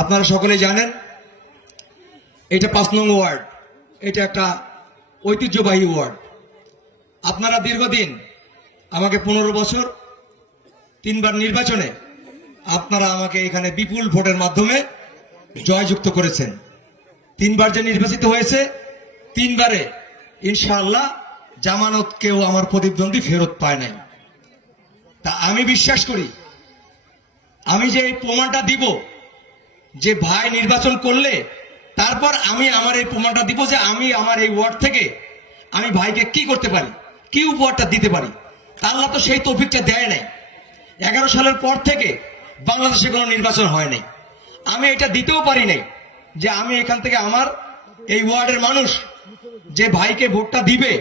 আপনারা সকলেই জানেন এটা ৫ নং ওয়ার্ড, এটা একটা ঐতিহ্যবাহী ওয়ার্ড। আপনারা দীর্ঘদিন আমাকে ১৫ বছর ৩বার নির্বাচনে আপনারা আমাকে এখানে বিপুল ভোটের মাধ্যমে জয়যুক্ত করেছেন। ৩বার যে নির্বাচিত হয়েছে ৩বারে ইনশাআল্লাহ জামানত কেউ আমার প্রতিদ্বন্দ্বী ফেরত পায় নাই। তা আমি বিশ্বাস করি আমি যে এই প্রমাণটা দিব যে ভাই নির্বাচন করলে তারপর আমি আমার এই প্রমাণটা দিব যে আমি আমার এই ওয়ার্ড থেকে আমি ভাইকে কি করতে পারি, কি উপহারটা দিতে পারি। আল্লাহ তো সেই তৌফিকটা দেয় নাই। 11 সালের পর থেকে বাংলাদেশে কোনো নির্বাচন হয় নাই। আমি এটা দিতেও পারি নাই যে আমি এখান থেকে আমার এই ওয়ার্ডের মানুষ যে ভাইকে ভোটটা দিবে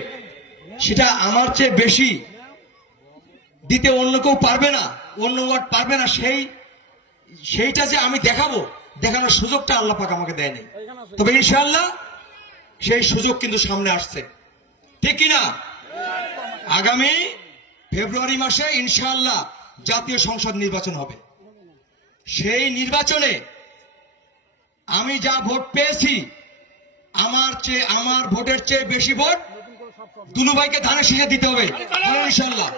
সেটা আমার চেয়ে বেশি দিতে অন্য কেউ পারবে না, অন্য ওয়ার্ড পারবে না। সেইটা যে আমি দেখানোর সুযোগটা আল্লাহ পাক আমাকে দেয় নাই। তবে ইনশাআল্লাহ সেই সুযোগ কিন্তু সামনে আসছে, ঠিক কিনা? আগামী ফেব্রুয়ারি মাসে ইনশাআল্লাহ জাতীয় সংসদ নির্বাচন হবে। সেই নির্বাচনে আমি যা ভোট পেয়েছি আমার ভোটের চেয়ে বেশি ভোট দুলু ভাইকে ধানের শীষে দিতে হবে ইনশাআল্লাহ।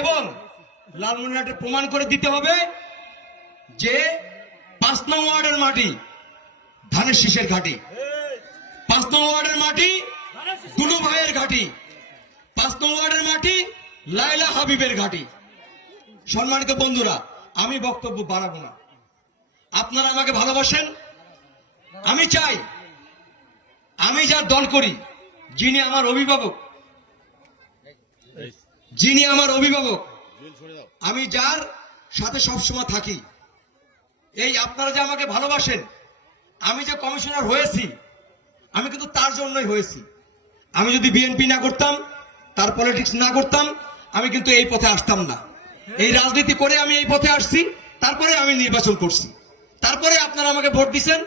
এবং লালমনিরহাটে প্রমাণ করে দিতে হবে যে ৫ নং ওয়ার্ডের মাটি ধানের শীষের ঘাঁটি, ৫ নং ওয়ার্ডের মাটি দুলু ভাইয়ের ঘাঁটি, ৫ নং ওয়ার্ডের মাটি লায়লা হাবিবের ঘাঁটি। সম্মানিত বন্ধুরা, আমি বক্তব্য বাড়াবো না, আপনারা আমাকে ভালোবাসেন। আমি চাই আমি যার দল করি, যিনি আমার অভিভাবক, আমি যার সাথে সবসময় থাকি, এই আপনারা যে আমাকে ভালোবাসেন, আমি যে কমিশনার হয়েছি আমি কিন্তু তার জন্যই হয়েছি। আমি যদি বিএনপি না করতাম, তার পলিটিক্স না করতাম, আমি কিন্তু এই পথে আসতাম না। এই রাজনীতি করে আমি এই পথে আসছি, তারপরে আমি নির্বাচন করছি, তারপরে আপনারা আমাকে ভোট দিয়েছেন,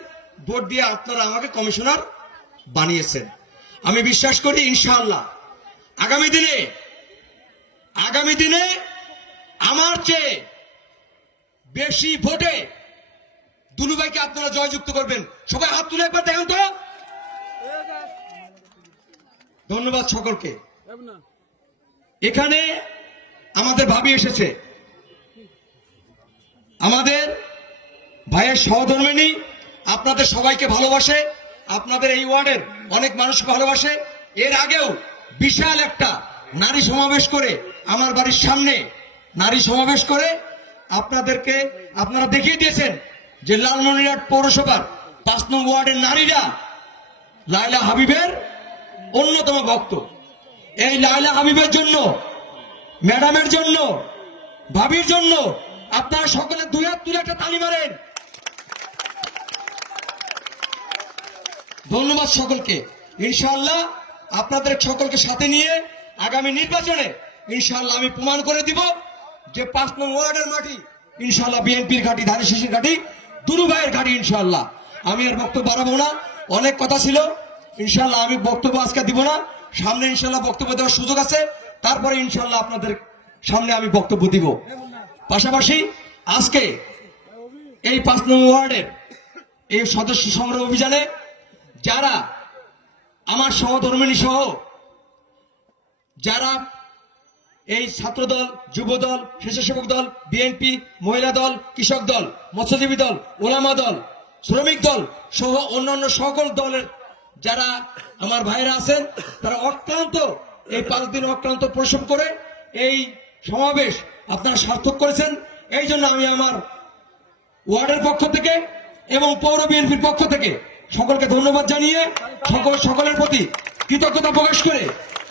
ভোট দিয়ে আপনারা আমাকে কমিশনার বানিয়েছেন। আমি বিশ্বাস করি ইনশাআল্লাহ আগামী দিনে আমার চেয়ে বেশি ভোটে দুলু ভাইকে আপনারা জয়যুক্ত করবেন। সবাই হাত তুলে একবার দেখেন তো। ধন্যবাদ সকলকে। এখানে আমাদের ভাবি এসেছে, আমাদের ভাইয়ের সহধর্মিণী, আপনাদের সবাইকে ভালোবাসে, আপনাদের এই ওয়ার্ডের অনেক মানুষ ভালোবাসে। এর আগেও বিশাল একটা নারী সমাবেশ করে আমার বাড়ির সামনে নারী সমাবেশ করে আপনারা দেখিয়ে দিয়েছেন যে লালমনিরহাট পৌরসভার ৫ নং ওয়ার্ডের নারীরা লায়লা হাবিবের অন্যতম ভক্ত। এই লায়লা হাবিবের জন্য, ম্যাডামের জন্য, ভাবির জন্য আপনারা সকলে 2 হাত তুলে একটা তালি মারেন। ধন্যবাদ সকলকে। ইনশাআল্লাহ আপনাদের সকলকে সাথে নিয়ে আগামী নির্বাচনে ইনশাআল্লাহ আমি প্রমাণ করে দিব যে ৫ নং ওয়ার্ডের মাটি ইনশাআল্লাহ বিএনপির ঘাঁটি, ধানের শীষের ঘাঁটি, দুলু ভাইয়ের ঘাঁটি ইনশাআল্লাহ। আমি আর বক্তব্য বাড়াবো না, অনেক কথা ছিল। ইনশাআল্লাহ আমি বক্তব্য আজকে দিব না, সামনে ইনশাআল্লাহ বক্তব্য দেওয়ার সুযোগ আছে, তারপরে ইনশাআল্লাহ আপনাদের সামনে আমি বক্তব্য দিব। পাশাপাশি আজকে এই ৫ নং ওয়ার্ডের এই সদস্য সংগ্রহ অভিযানে যারা আমার সহধর্মিণী সহ যারা এই ছাত্রদল, যুবদল, স্বেচ্ছাসেবক দল, বিএনপি, মহিলা দল, কৃষক দল, মৎস্যজীবী দল, ওলামা দল, শ্রমিক দল সহ অন্যান্য সকল দলের যারা আমার ভাইরা আছেন, তারা অক্লান্ত এই 5 দিন অক্লান্ত পরিশ্রম করে এই সমাবেশ আপনারা সার্থক করেছেন। এই জন্য আমি আমার ওয়ার্ডের পক্ষ থেকে এবং পৌর বিএনপির পক্ষ থেকে সকলকে ধন্যবাদ জানিয়ে সকলের প্রতি কৃতজ্ঞতা প্রকাশ করে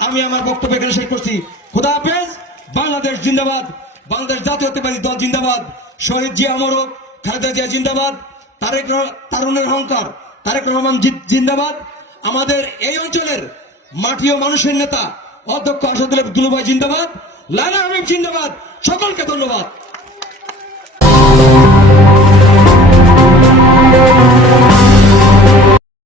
আমি আমার বক্তব্য এখানে শেষ করছি। খোদা হাফেজ। বাংলাদেশ জিন্দাবাদ, বাংলাদেশ জাতীয়তাবাদী দল জিন্দাবাদ, শহীদ জিয়া অমর হোক, খালেদা জিয়া জিন্দাবাদ, তারুণের অহংকার তারেক রহমান জিন্দাবাদ। আমাদের এই অঞ্চলের মাটি ও মানুষের নেতা অধ্যক্ষ আসাদুল্লাহ দুলু ভাই জিন্দাবাদ, লায়লা হাবিব জিন্দাবাদ। সকলকে ধন্যবাদ।